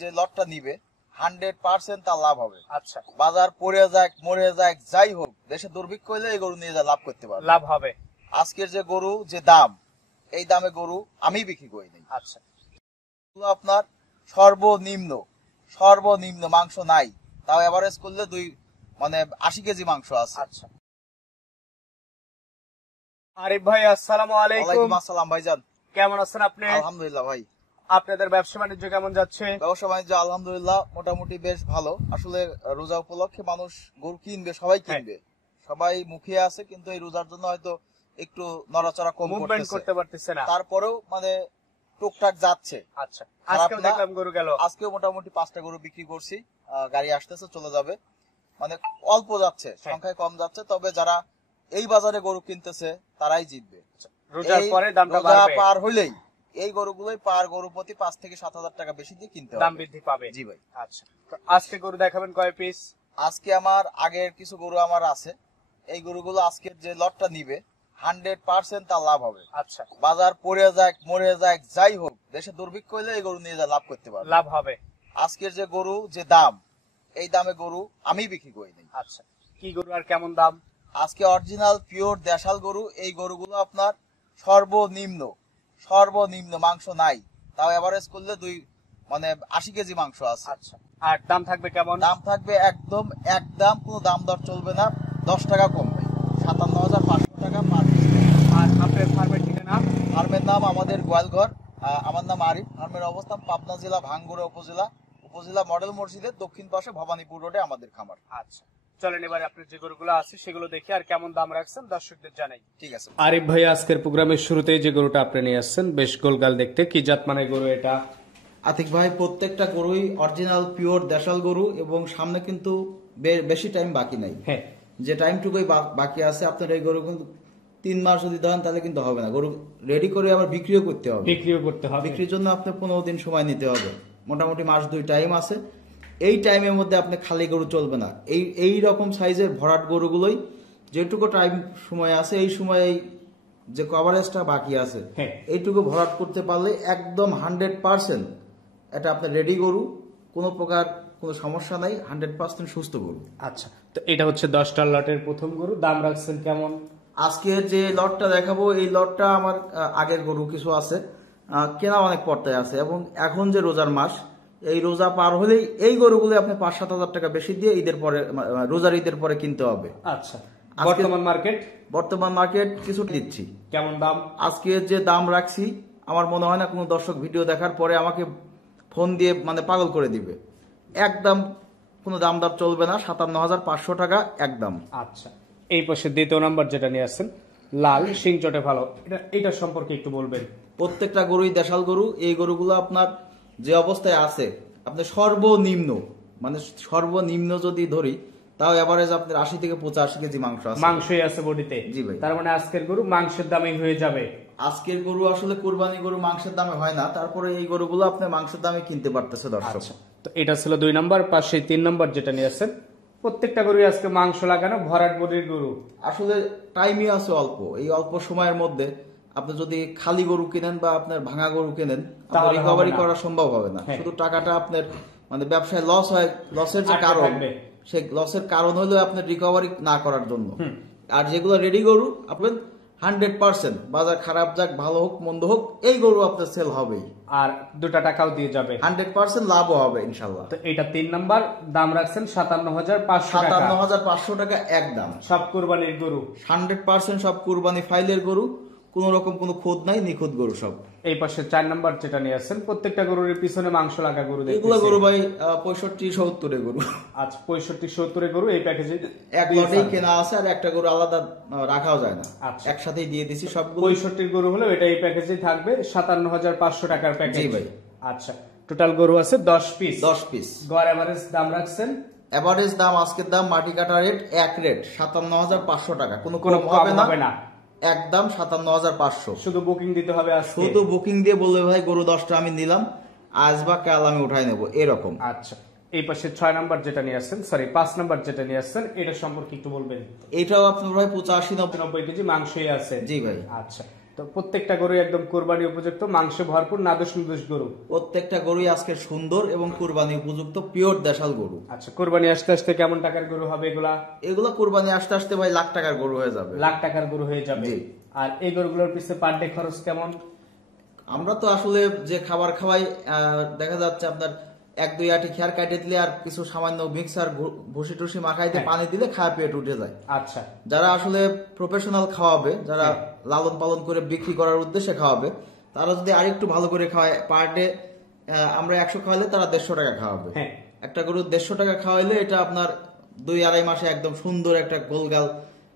যে লটটা নিবে 100% তার লাভ হবে। আচ্ছা, বাজার পড়ে যাক মরে যাক যাই হোক, দেশে দুর্ভিক্ষ হইলে এই গরু নিয়ে যা লাভ করতে পারবে, লাভ হবে। আজকের যে গরু যে দাম, এই দামে গরু আমি বিক্রি করি নাই। আচ্ছা, আপনার সর্বনিম্ন মাংস নাই, তাও এভারেজ করলে 80 কেজি মাংস আছে। আচ্ছা। আরিফ ভাই, আসসালামু আলাইকুম। ওয়ালাইকুম আসসালাম ভাইজান, কেমন আছেন আপনি? আলহামদুলিল্লাহ ভাই। আপনাদের ব্যবসা বাণিজ্য কেমন যাচ্ছে? ব্যবসা বাণিজ্য আলহামদুলিল্লাহ মোটামুটি বেশ ভালো। আসলে রোজা উপলক্ষে মানুষ গরু কিনবে, সবাই কিনবে, সবাই মুখিয়ে আছে, কিন্তু এই রোজার জন্য হয়তো একটু নড়াচড়া কম করতে পারতেছে না, তারপরেও টুকটাক যাচ্ছে। আচ্ছা, আজকে দেখলাম গরু গেল, আজকেও মোটামুটি 5টা গরু বিক্রি করছি, গাড়ি আসতেছে চলে যাবে, অল্প যাচ্ছে, সংখ্যায় কম যাচ্ছে, তবে যারা এই বাজারে গরু কিনতেছে তারাই জিতবে। রোজার পরে দামটা বাড়বে, পার হইলেই এই গরুগুলোই পার গরু প্রতি 5 থেকে 7,000 টাকা বেশি দিয়ে কিনতে হবে, দাম বৃদ্ধি পাবে। জি ভাই। আচ্ছা, তো আজকে গরু দেখাবেন কয় পিস? আজকে আমার আগের কিছু গরু আমার আছে, এই গরুগুলো আজকের যে লটটা নিবে 100% তার লাভ হবে। আচ্ছা, বাজার পড়ে যাক মরে যাক যাই হোক, দেশে দুর্ভিক্ষ হইলে এই গরু নিয়ে যা লাভ করতে পারবে, লাভ হবে। আজকের যে গরু যে দাম, এই দামে গরু আমি বিক্রি করি নাই। আচ্ছা, কি গরু আর কেমন দাম? আজকে অরিজিনাল পিওর দেশাল গরু, এই গরুগুলো আপনার সর্বনিম্ন মাংস নাই, তাও এভারেজ করলে 80 কেজি মাংস আছে। আচ্ছা, আর দাম থাকবে কেমন? দাম থাকবে একদম কোনো দাম দর চলবে না, 10 টাকা কমবে, 57,500 টাকা পার পিস। আর আপনার ফার্মের ঠিকানা? ফার্মের নাম আমাদের গোয়ালঘর, আমার নাম আরিফ। ফার্মের অবস্থান পাবনা জেলা ভাঙ্গুড়া উপজেলা মডেল মসজিদের দক্ষিণ পাশে ভবানীপুর রোডে আমাদের খামার। আচ্ছা, চলেন এবার আপনার যে গরুগুলো আছে সেগুলো দেখি, আর কেমন দাম রাখছেন দর্শকদের জানাই। ঠিক আছে। আরিফ ভাই, আজকের প্রোগ্রামের শুরুতেই যে গরুটা আপনি নিয়ে আসছেন বেশ গোলগাল দেখতে, কি জাত মানে গরু এটা? আতিক ভাই, প্রত্যেকটা গরুই অরিজিনাল পিওর দেশাল গরু, এবং সামনে কিন্তু বেশি টাইম বাকি নাই। হ্যাঁ, যে টাইমটুকুই বাকি আছে, আপনার এই গরু কিন্তু 3 মাস যদি দেন তাহলে কিন্তু হবে না, গরু রেডি করে আবার বিক্রিও করতে হবে। বিক্রির জন্য আপনার 15 দিন সময় নিতে হবে, মোটামুটি মাস 2 টাইম আছে। এই টাইমের মধ্যে আপনি খালি গরু চলবে না, এই রকম সাইজের ভরাট গরুগুলোই যেটুকু টাইম সময় আছে, এই সময় যে কভারেজটা বাকি আছে এইটুকু ভরাট করতে পারলে একদম 100% এটা আপনার রেডি গরু, কোনো প্রকার কোনো সমস্যা নাই, 100% সুস্থ গরু। আচ্ছা, তো এটা হচ্ছে 10টা লটের প্রথম গরু, দাম রাখছেন কেমন? আজকে যে লটটা দেখাবো, এই লটটা আমার আগের গরু কিছু আছে, কেনা অনেক পর্দায় আছে, এবং এখন যে রোজার মাস, এই রোজা পার হলেই এই গরুগুলো আপনি 5-7 হাজার টাকা বেশি দিয়ে রোজার ঈদের পরে কিনতে হবে। আচ্ছা, বর্তমান মার্কেট কিছু দিচ্ছি। কেমন দাম? আজকে যে দাম রাখছি, আমার মনে হয় না কোনো দর্শক ভিডিও দেখার পরে আমাকে ফোন দিয়ে পাগল করে দিবে। একদম কোনো দাম দর চলবে না, 57,500 টাকা একদম। আচ্ছা, এই পাশে দ্বিতীয় নাম্বার যেটা নিয়ে আসছেন, লাল শিং চটে ভালো, এটা সম্পর্কে একটু বলবেন। প্রত্যেকটা গরুই দেশাল গরু, এই গরুগুলো আপনার যে অবস্থায় আছে, আপনি সর্বনিম্ন যদি ধরি, তাও এভারেজ আপনার 80 থেকে 85 কেজি মাংসই আছে বডিতে। জি ভাই। তার মানে আজকের গরু মাংসের দামে হয়ে যাবে। আজকের গরু আসলে কুরবানি গরু মাংসের দামে হয় না, তারপরে এই গরুগুলো আপনি মাংসের দামে কিনতে পারতেছে দর্শক। তো এটা ছিল 2 নাম্বার। পাশে 3 নাম্বার যেটা নিয়ে আসছেন, প্রত্যেকটা গরুই আজকে মাংস লাগানো ভরাট বডির গরু। আসলে টাইমই আছে অল্প, এই অল্প সময়ের মধ্যে আপনি যদি খালি গরু কিনেন বা আপনার ভাঙা গরু কিনেন, তাহলে রিকভারি করা সম্ভব হবে না। শুধু টাকাটা আপনার ব্যবসায় লস হয়, লসের যে কারণ, সেই লসের কারণ হলো আপনার রিকভারি না করার জন্য। আর যেগুলো রেডি গরু, আপনার 100% বাজার খারাপ যাক ভালো হোক মন্দ হোক, এই গরু আপনার সেল হবেই, আর 2টা টাকাও দিয়ে যাবে, 100% লাভও হবে ইনশাল্লাহ। তো এটা 3 নাম্বার, দাম রাখছেন 57,500 টাকা একদম। সব কুরবানির গরু, 100% সব কুরবানি ফাইলের গরু, কোন রকম কোনো খুদ নাই, নিখুঁত গরু সব। এই পাশে 4 নাম্বার যেটা নিয়ে আসছেন, প্রত্যেকটা গরুর পিছনে মাংস লাগা গরু। এগুলো গরু ভাই 65-70 এর গরু। আচ্ছা, 65-70 এর গরু এই প্যাকেজে এক লটেই কেনা আছে, আর একটা গরু আলাদা রাখাও যায় না, একসাথেই দিয়ে দিছি সবগুলো। 65 গরু হলো এটা এই প্যাকেজেই থাকবে, 57,500 টাকার প্যাকেজ। জি ভাই। আচ্ছা, টোটাল গরু আছে 10 পিস। গড় এভারেজ দাম রাখছেন? এভারেজ দাম আজকের দাম মাটি কাটা রেট এক রেট 57,500 টাকা, কোনো কম হবে না, একদম 57,500। শুধু বুকিং দিতে হবে, শুধু বুকিং দিয়ে বলবে ভাই গরু 10টা আমি নিলাম, আজ বা কাল আমি উঠাই নেবো, এরকম। আচ্ছা, এই পাশে 6 নাম্বার যেটা নিয়ে আসছেন, সরি 5 নাম্বার যেটা নিয়ে আসছেন, এটা সম্পর্কে একটু বলবেন। এটাও আপনার ভাই 85-90 কেজি মাংসই আছে। জি ভাই। আচ্ছা, তো তো প্রত্যেকটা গরু একদম কুরবানি উপযুক্ত, মাংস ভরপুর, নাদুস নুদুস গরু। প্রত্যেকটা গরুই আজকে সুন্দর এবং কুরবানি উপযুক্ত পিওর দেশাল গরু। আচ্ছা, কুরবানি আসতে আসতে কেমন টাকার গরু হবে এগুলা? এগুলো কুরবানি আসতে আসতে ভাই লাখ টাকার গরু হয়ে যাবে। লাখ টাকার গরু হয়ে যাবে। জি। আর এই গরুগুলোর পিছনে পার ডে খরচ কেমন? আমরা তো আসলে যে খাবার খাওয়াই, দেখা যাচ্ছে আপনার 1-2 আটি খেয়ার কাটে দিলে আর কিছু সামান্য মিক্সার ভুসি টুসি মাখাইতে পানি দিলে খায় পেট উঠে যায়। আচ্ছা, যারা আসলে প্রফেশনাল খাওয়াবে, যারা লালন পালন করে বিক্রি করার উদ্দেশ্যে খাওয়াবে, তারা যদি আরেকটু ভালো করে খাওয়ায়, পার ডে আমরা 100 খাওয়ালে তারা 150 টাকা খাওয়াবে। হ্যাঁ। একটা গরু 150 টাকা খাওয়াইলে এটা আপনার 2-2.5 মাসে একদম সুন্দর একটা গোলগাল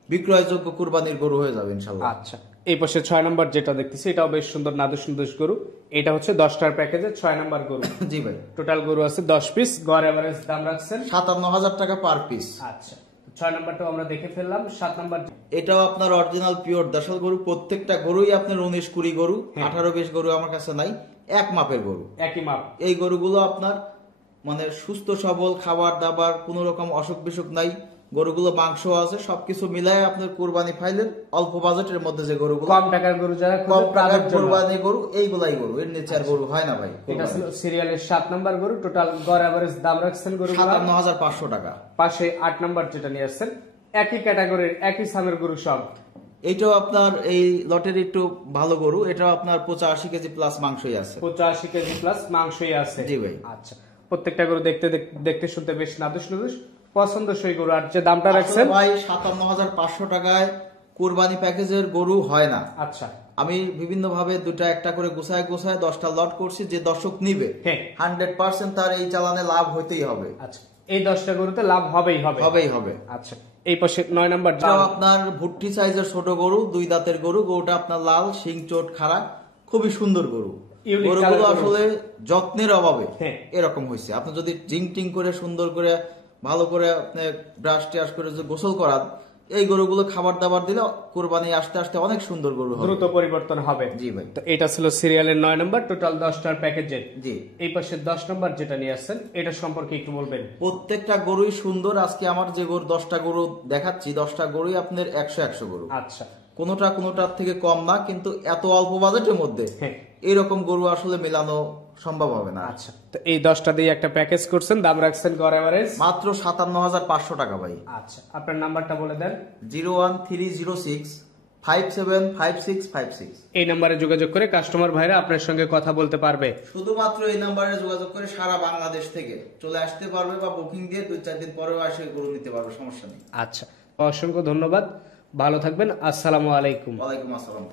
বিক্রয়যোগ্য কুরবানির গরু হয়ে যাবে ইনশাল্লাহ। আচ্ছা, এই পাশে 6 নম্বর যেটা দেখতেছি এটাও বেশ সুন্দর নাদুস নুদুস গরু। এটা হচ্ছে 10টার প্যাকেজে 6 নম্বর গরু। জি ভাই। টোটাল গরু আছে 10 পিস, গড় এভারেজ দাম রাখছেন 57,000 টাকা পার পিস। আচ্ছা, 6 নম্বরটাও আমরা দেখে ফেললাম। 7 নম্বর এটাও আপনার অরিজিনাল পিওর দেশাল গরু। প্রত্যেকটা গরুই আপনার 19-20 গরু, 18-20 গরু আমার কাছে নাই, এক মাপের গরু, একই মাপ। এই গরুগুলো আপনার মানে সুস্থ সবল, খাবার দাবার কোনো রকম অসুখ বিসুখ নাই, গরুগুলো মাংস আছে, সবকিছু মিলায় আপনার কুরবানি ফাইলের অল্প বাজেটের মধ্যে যে গরুগুলো, কম টাকার গরু যারা কম খুঁজে টাকার তাদের জন্য। কুরবানি গরু এইগুলাই গরু, এর নিচে আর গরু হয় না ভাই। এটা ছিল সিরিয়ালের 7 নম্বর গরু। টোটাল গড় এভারেজ দাম রাখছেন গরুগুলো 57,500 টাকা। পাশে 8 নম্বর যেটা নিয়ে আসছেন একই ক্যাটাগরির একই সামের গরু সব। এইটাও আপনার এই লটের একটু ভালো গরু, এটাও আপনার 85 কেজি প্লাস মাংসই আছে। 85 কেজি প্লাস মাংসই আছে। জি ভাই। আচ্ছা, প্রত্যেকটা গরু দেখতে দেখতে শুনতে বেশ নাদুস নুদুস, পছন্দসই গরু। আর যে দামটা রাখছেন ভাই 57,500 টাকায় কুরবানি প্যাকেজের গরু হয় না। আচ্ছা, আমি বিভিন্ন ভাবে দুটা একটা করে গোছায় 10টা লট করছি, যে দর্শক নিবে হ্যাঁ 100% তার এই চালানে লাভ হইতেই হবে। আচ্ছা, এই 10টা গরুতে লাভ হবেই হবে। হবেই হবে। আচ্ছা, এই পাশে 9 নম্বর এটাও আপনার ভুট্টি সাইজের ছোট গরু, 2 দাঁতের গরু। গরুটা আপনার লাল, শিং চোট খাড়া, খুবই সুন্দর গরু। Unique গরুগুলো colour গরু। আসলে যত্নের অভাবে হ্যাঁ। এরকম হয়েছে। আপনি যদি জিং টিং করে সুন্দর করে ভালো করে আপনি ব্রাশ টিয়াশ করে যদি গোসল করান, এই গরুগুলো খাবার দাবার দিলে কোরবানি আসতে আসতে অনেক সুন্দর গরু হবে। দ্রুত পরিবর্তন হবে। জি ভাই। তো এটা ছিল সিরিয়ালের 9 নম্বর, টোটাল 10টার প্যাকেজের। জি। এই পাশে 10 নম্বর যেটা নিয়ে আসছেন এটা সম্পর্কে একটু বলবেন। প্রত্যেকটা গরুই সুন্দর। আজকে আমার যে গরু 10টা গরু দেখাচ্ছি, 10টা গরুই আপনার 100 গরু। আচ্ছা, কোনোটার থেকে কম না, কিন্তু এত অল্প বাজেটের মধ্যে হ্যাঁ। এরকম গরু আসলে মেলানো সম্ভব হবে না। আচ্ছা, তো এই 10টা দিয়ে একটা প্যাকেজ করছেন, দাম রাখছেন গড় এভারেজ মাত্র 57,500 টাকা ভাই। আচ্ছা, আপনার নাম্বারটা বলে দেন। 01306575656। এই নাম্বারে যোগাযোগ করে কাস্টমার ভাইরা আপনার সঙ্গে কথা বলতে পারবে। শুধুমাত্র এই নাম্বারে যোগাযোগ করে সারা বাংলাদেশ থেকে চলে আসতে পারবে, বা বুকিং দিয়ে 2-4 দিন পরেও এসে গরু নিতে পারবে, সমস্যা নেই। আচ্ছা, অসংখ্য ধন্যবাদ, ভালো থাকবেন, আসসালামু আলাইকুম। ওয়ালাইকুম আসসালাম।